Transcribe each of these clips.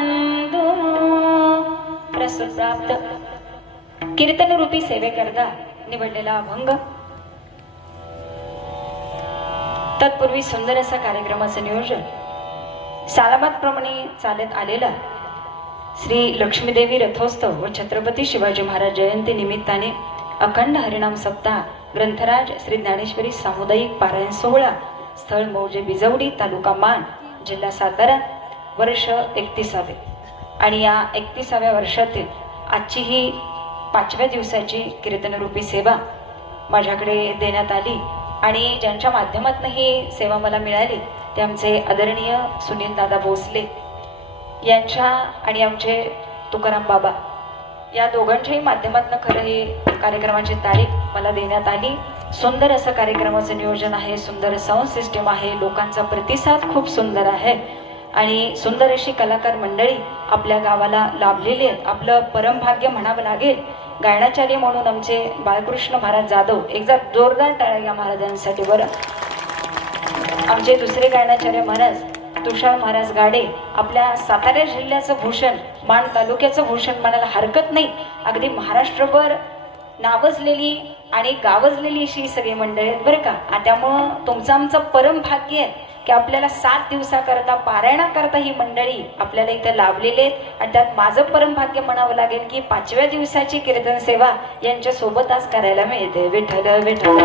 बंधू प्रसूत प्राप्त कीर्तन रूपी सेवेकरता निवडलेला अभंग. तत्पूर्वी सुंदर असा कार्यक्रमाचं नियोजन सालाबादप्रमाणे चालत आलेला श्री लक्ष्मीदेवी रथोत्सव व छत्रपती शिवाजी महाराज जयंती निमित्ताने अखंड हरिनाम सप्ताह ग्रंथराज श्री ज्ञानेश्वरी सामुदायिक पारायण सोहळा स्थळ मौजे बिजवडी तालुका मान जिल्हा सातारा वर्ष 31वे आणि या 31व्या वर्षातील आजची ही 5व्या दिवसाची कीर्तनरूपी सेवा माझ्याकडे देण्यात आली आणि ज्यांच्या माध्यमातून ही सेवा मला मिळाली ते आमचे आदरणीय सुनील दादा भोसले यांच्या आणि आमचे तुकाराम बाबा या दोघांच्याही माध्यमातून खरं ही कार्यक्रमाची तारीख मला देण्यात आली. सुंदर असं कार्यक्रमाचं नियोजन आहे, सुंदर साऊंड सिस्टम आहे, लोकांचा प्रतिसाद खूप सुंदर आहे आणि सुंदर अशी कलाकार मंडळी आपल्या गावाला लाभलेली आहेत. आपलं परमभाग्य म्हणावं लागेल. गायनाचार्य म्हणून आमचे बाळकृष्ण महाराज जाधव, एकदा जोरदार टाळ्या या महाराजांसाठी बरं. आमचे दुसरे गायनाचार्य महाराज तुषार महाराज गाडे, आपल्या सातारा जिल्ह्याचं भूषण, मान तालुक्याचं भूषण म्हणायला हरकत नाही. अगदी महाराष्ट्रभर नावजलेली आणि गावजलेली अशी सगळी मंडळी आहेत बरं का. त्यामुळं तुमचं आमचं परम भाग्य आहे की आपल्याला 7 दिवसाकरता पारायणाकरता ही मंडळी आपल्याला इथं लाभलेली आहेत आणि त्यात माझं परम भाग्य म्हणावं लागेल की 5व्या दिवसाची कीर्तन सेवा यांच्या सोबत आज करायला मिळते. विठ्ठल विठ्ठल.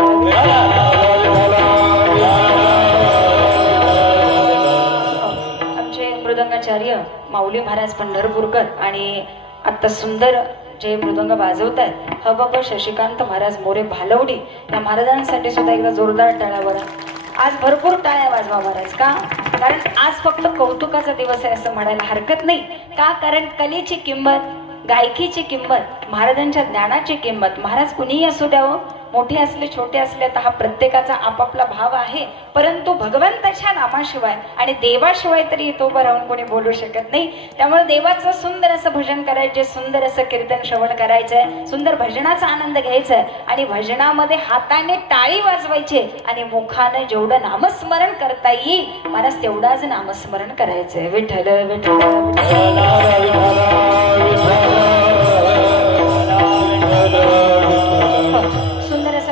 आमचे मृदंगाचार्य माऊली महाराज पंढरपूरकर आणि आता सुंदर जे मृदंग वाजवत आहेत हबब शशिकांत महाराज मोरे भालवडी, त्या महाराजांसाठी सुद्धा एकदा जोरदार टाळ्यावर. आज भरपूर टाळ्या वाजवा महाराज. का? कारण आज फक्त कौतुकाचा दिवस आहे असं म्हणायला हरकत नाही. का? कारण कलेची किंमत, गायकीची किंमत, महाराजांच्या ज्ञानाची किंमत, महाराज कुणीही असू द्यावं, मोठे असले छोटे असले तर हा प्रत्येकाचा आपापला भाव आहे. परंतु भगवंताच्या नामाशिवाय आणि देवाशिवाय तरी तो राहून कोणी बोलू शकत नाही. त्यामुळे देवाचं सुंदर असं भजन करायचे, सुंदर असं कीर्तन श्रवण करायचंय, सुंदर भजनाचा आनंद घ्यायचा आणि भजनामध्ये हाताने टाळी वाजवायचे आणि मुखाने जेवढं नामस्मरण करता येईल महाराज तेवढाच नामस्मरण करायचंय. विठ्ठल विठ्ठल.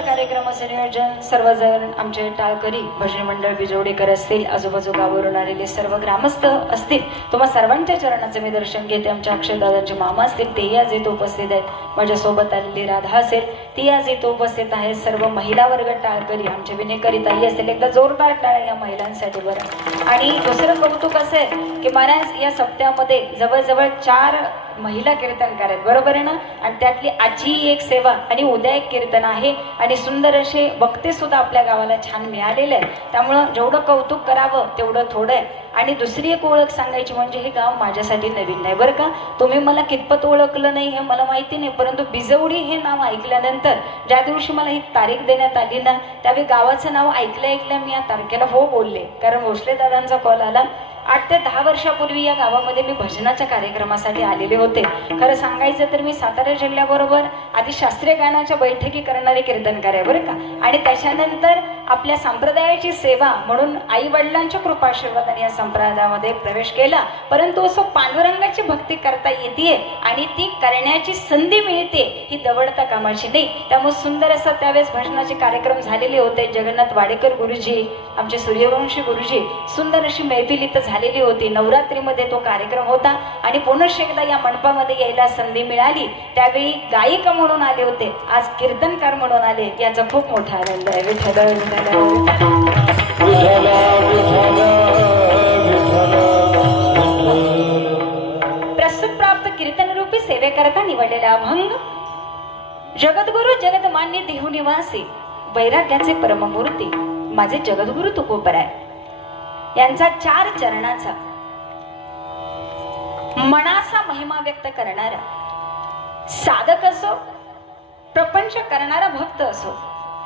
कार्यक्रमाचं नियोजन सर्वजण आमचे टाळकरी भजन मंडळ बिजवडेकर असतील, आजूबाजू गावावरून आलेले सर्व ग्रामस्थ असतील, तुम्हा सर्वांच्या चरणाचे मी दर्शन घेते. आमच्या अक्षरदादांचे मामा असतील तेही आज इथे उपस्थित आहेत. माझ्यासोबत आलेली राधा असेल ती आज इथे उपस्थित आहे. सर्व महिला वर्ग टाळकरी आमचे विनेकरी ताई असतील, एकदा जोरदार टाळ्या या महिलांसाठी बरं. आणि दुसरं कौतुक असं आहे की महाराज या सप्त्यामध्ये जवळजवळ 4 महिला कीर्तनकार आहेत बरोबर आहे ना. आणि त्यातली आजची एक सेवा आणि उद्या एक कीर्तन आहे आणि सुंदर असे वक्ते सुद्धा आपल्या गावाला छान मिळालेले आहेत. त्यामुळं जेवढं कौतुक करावं तेवढं थोडं आहे. आणि दुसरी एक ओळख सांगायची म्हणजे हे गाव माझ्यासाठी नवीन नाही बरं का. तुम्ही मला कितपत ओळखलं नाही हे मला माहिती नाही, परंतु बिजवडी हे नाव ऐकल्यानंतर ज्या दिवशी मला ही तारीख देण्यात आली ना त्यावेळी गावाचं नाव ऐकल्या मी या तारखेला हो बोलले. कारण भोसले दादांचा कॉल आला. 8 ते 10 वर्षापूर्वी या गावामध्ये मी भजनाच्या कार्यक्रमासाठी आलेले होते. खरं सांगायचं तर मी सातारा जिल्ह्याबरोबर आधी शास्त्रीय गाण्याच्या बैठकी करणारे कीर्तनकार आहे बरं का. आणि त्याच्यानंतर आपल्या संप्रदायाची सेवा म्हणून आई वडिलांच्या कृपाशीर्वादाने या संप्रदायामध्ये प्रवेश केला. परंतु असं पांडुरंगाची भक्ती करता येते आणि ती करण्याची संधी मिळते ही दवडता कामाची नाही. त्यामुळे सुंदर असं त्यावेळेस भजनाचे कार्यक्रम झालेले होते. जगन्नाथ वाडेकर गुरुजी, आमचे सूर्यवंशी गुरुजी, सुंदर अशी मैफिल इथं झालेली होती. नवरात्रीमध्ये तो कार्यक्रम होता आणि पुन्हा एकदा या मंडपामध्ये यायला संधी मिळाली. त्यावेळी गायिका म्हणून आले होते, आज कीर्तनकार म्हणून आले, याचा खूप मोठा आनंद आहे. विठ्ठल विठ्ठल. प्रस्तुत प्राप्त कीर्तन रूपी सेवेकरता निवडलेला अभंग. जगद्गुरु जगदमान्य देहू निवासी वैराग्याचे परममूर्ती माझे जगद्गुरु तुकोबराय यांचा 4 चरणाचा मनाचा महिमा व्यक्त करणारा साधक असो, प्रपंच करणारा भक्त असो,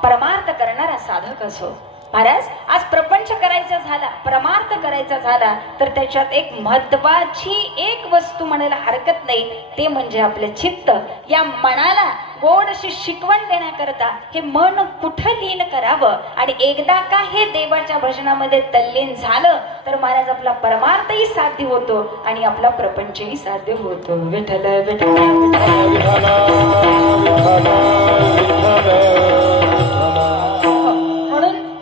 परमार्थ करणारा साधक असो, महाराज आज प्रपंच करायचा झाला, परमार्थ करायचा झाला तर त्याच्यात एक महत्वाची एक वस्तू म्हणायला हरकत नाही, ते म्हणजे आपले चित्त. या मनाला गोड अशी शिकवण देण्याकरता हे मन कुठं लीन करावं आणि एकदा का हे देवाच्या भजनामध्ये तल्लीन झालं तर महाराज आपला परमार्थही साध्य होतो आणि आपला प्रपंचही साध्य होतो. विठ्ठल विठ्ठल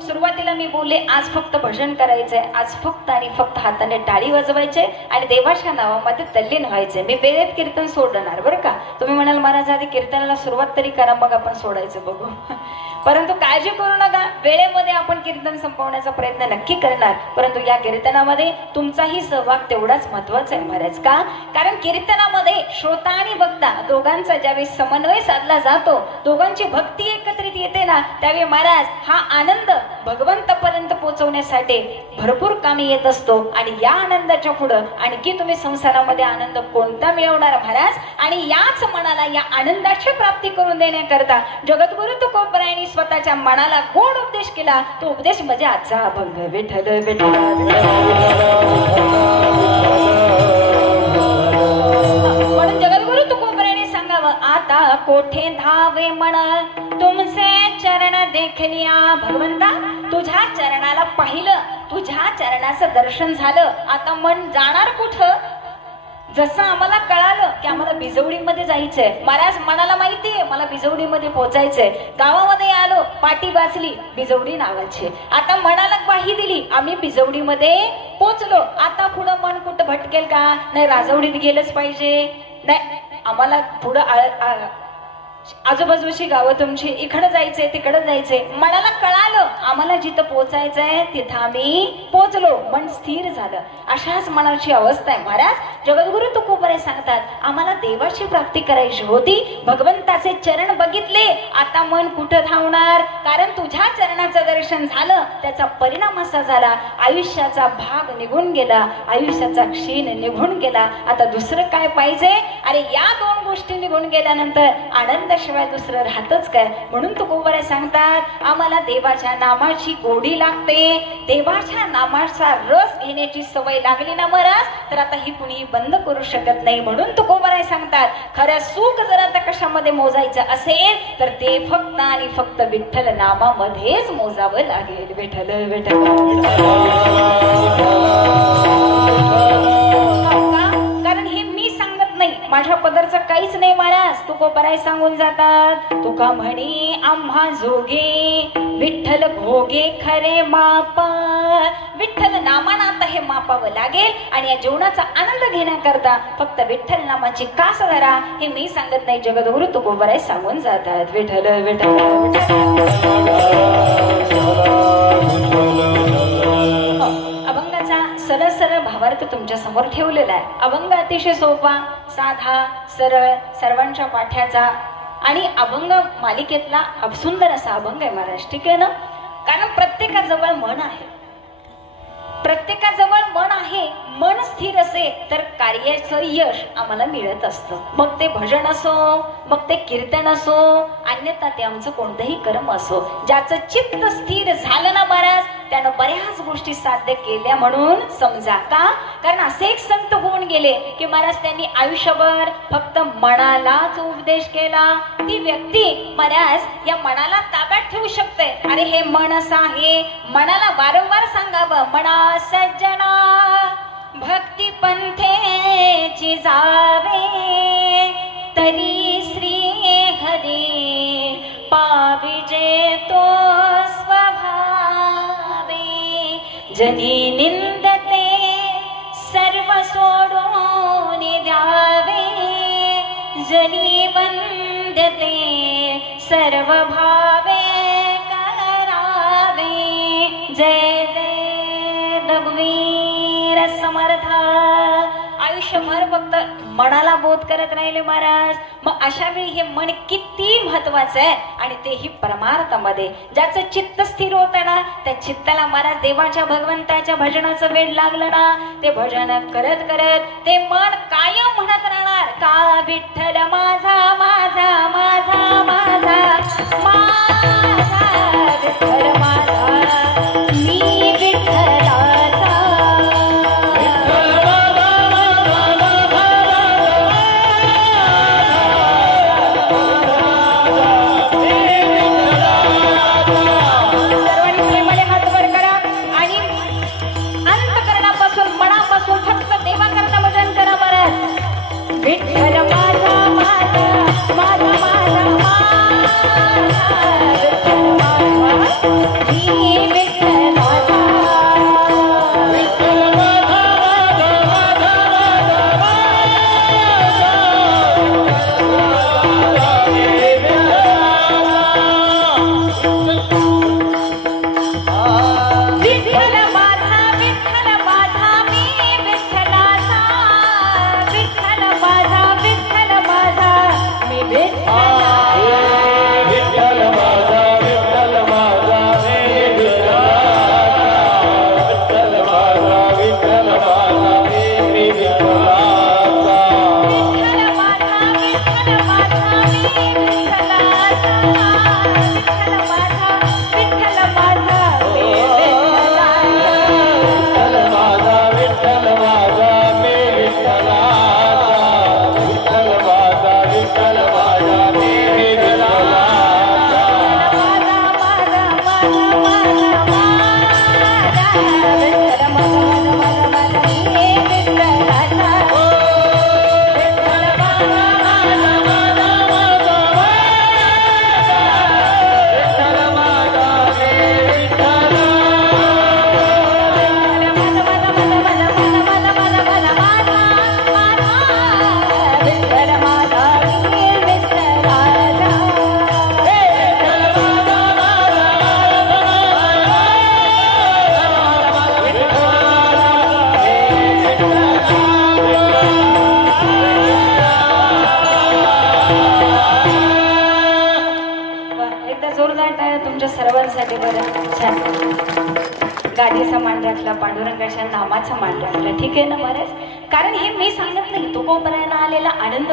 सुरुवातीला मी बोलले आज फक्त भजन करायचंय, आज फक्त आणि फक्त हाताने टाळी वाजवायचे आणि देवाच्या नावामध्ये तल्लीन व्हायचे. मी वेळेत कीर्तन सोडणार बरं का. तुम्ही म्हणाल महाराज आधी कीर्तनाला सुरुवात तरी करा मग आपण सोडायचं बघू. परंतु काळजी करू नका, वेळेमध्ये आपण कीर्तन संपवण्याचा प्रयत्न नक्की करणार. परंतु या कीर्तनामध्ये तुमचाही सहभाग तेवढाच महत्वाचा आहे महाराज. का? कारण कीर्तनामध्ये श्रोता आणि वक्ता दोघांचा ज्यावेळी समन्वय साधला जातो, दोघांची भक्ती एकत्रित येते ना, त्यावेळी महाराज हा आनंद भगवंतापर्यंत पोहोचवण्यासाठी भरपूर कामी येत असतो. आणि या आनंदाच्या पुढं आणखी तुम्ही संसारामध्ये आनंद कोणता मिळवणार महाराज. आणि याच मनाला या आनंदाची प्राप्ती करून देण्याकरता जगद्गुरु तुकोबरायांनी स्वतःच्या मनाला गोड उपदेश केला. तो उपदेश म्हणजे आजचा अभंग. विठ्ठल विठ्ठल म्हणून जगद्गुरु तुकोबरायांनी सांगावं, आता कोठे धावे म्हण तुमचे चरण देखलिया. भगवंता तुझ्या चरणाला पाहिलं, तुझ्या चरणाचं दर्शन झालं, आता मन जाणार कुठं? जसं आम्हाला कळालं की आम्हाला बिजवडीमध्ये जायचंय महाराज, मनाला माहितीये मला बिजवडीमध्ये पोहोचायचंय. गावामध्ये आलो, पाटी वाचली बिजवडी नावाची. आता मनाला ग्वाही दिली, आम्ही बिजवडीमध्ये पोहोचलो. आता पुढं मन कुठं भटकेल का? नाही, राजवडीत गेलंच पाहिजे. नाही, आम्हाला पुढं आजूबाजूची गावं तुमची, इकडं जायचंय तिकडं जायचंय. मनाला कळालं आम्हाला जिथं पोचायचंय तिथं आम्ही पोचलो, मन स्थिर झालं. अशाच मनाची अवस्था आहे महाराज. जगद्गुरु तुकोबराय सांगतात, आम्हाला देवाची प्राप्ती करायची होती, भगवंताचे चरण बघितले, आता मन कुठं धावणार? कारण तुझ्या चरणाचं दर्शन झालं, त्याचा परिणाम असा झाला, आयुष्याचा भाग निघून गेला, आयुष्याचा क्षीण निघून गेला. आता दुसरं काय पाहिजे? अरे या दोन गोष्टी निघून गेल्यानंतर आनंद शिवाय दुसरं राहतच काय? म्हणून तुकोबराय सांगतात, आम्हाला देवाच्या नामाची गोडी लागते, देवाच्या नामाचा रस घेण्याची सवय लागली ना महाराज, तर आता ही कुणी बंद करू शकत नाही. म्हणून तुकोबराय सांगतात, खरं सुख जर आता कशामध्ये मोजायचं असेल तर ते फक्त आणि फक्त विठ्ठल नामामध्येच मोजावं लागेल. विठ्ठल विठ्ठल कारण हे मी सांगत नाही, माझ्या पदरचं काहीच नाही महाराज. तुकोबराय सांगून जातात, तुका म्हणी आम्हा जोगे विठ्ठल भोगे खरे माप. विठ्ठल नामानं आता हे मापावं लागेल आणि या जीवनाचा आनंद घेण्याकरता फक्त विठ्ठल नामाची कास धरा. हे मी सांगत नाही, जगद्गुरु तुकोबराय सांगून जातात. विठ्ठल विठ्ठल अभंगाचा सरळ सरळ भावार्थ तुमच्या समोर ठेवलेला आहे. अभंग अतिशय सोपा, साधा, सरळ, सर्वांच्या पाठ्याचा आणि अभंग मालिकेतला सुंदर असा अभंग आहे महाराज. ठीक आहे ना? कारण प्रत्येकाजवळ मन आहे, प्रत्येकाजवळ मन आहे. मन स्थिर असेल तर कार्याचं यश आम्हाला मिळत असतं. मग ते भजन असो, मग ते कीर्तन असो, अन्यथा ते आमचं कोणतंही कर्म असो. ज्याचं चित्त स्थिर झालं ना महाराज, त्यानं बऱ्याच गोष्टी साध्य केल्या म्हणून समजा. का? कारण असे एक संत होऊन गेले की महाराज त्यांनी आयुष्यभर फक्त मनालाच उपदेश केला. ती व्यक्ती महाराज या मनाला ताब्यात ठेवू शकते. अरे हे मन असं आहे, मनाला वारंवार सांगावं, मना सज्जना भक्ती पंथेची जावे, तरी श्री हरी पाविजे तो स्वभावे. जनी निंदते सर्व सोडून द्यावे, जनी वंदते सर्व भावे करावे. जय जय रघुवीर समर्थ. आयुष्यभर फक्त मनाला बोध करत राहिले महाराज. मग अशा वेळी हे मन किती महत्वाचं आहे आणि तेही परमार्थामध्ये. ज्याचं चित्त स्थिर होतं ना, त्या चित्ताला महाराज देवाच्या भगवंताच्या भजनाचं वेळ लागलं ना, ते भजन करत करत ते मन कायम म्हणत राहणार, का विठ्ठल माझा माझा माझा माझा माझा विठ्ठल माझा. सर्वांसाठी बरं छान गाडीचा मान राखला, पांडुरंगाच्या नामाचा मान राखला. ठीक आहे ना? बरंच कारण हे मी सांगत नाही, तुकोबरायला आलेला आनंद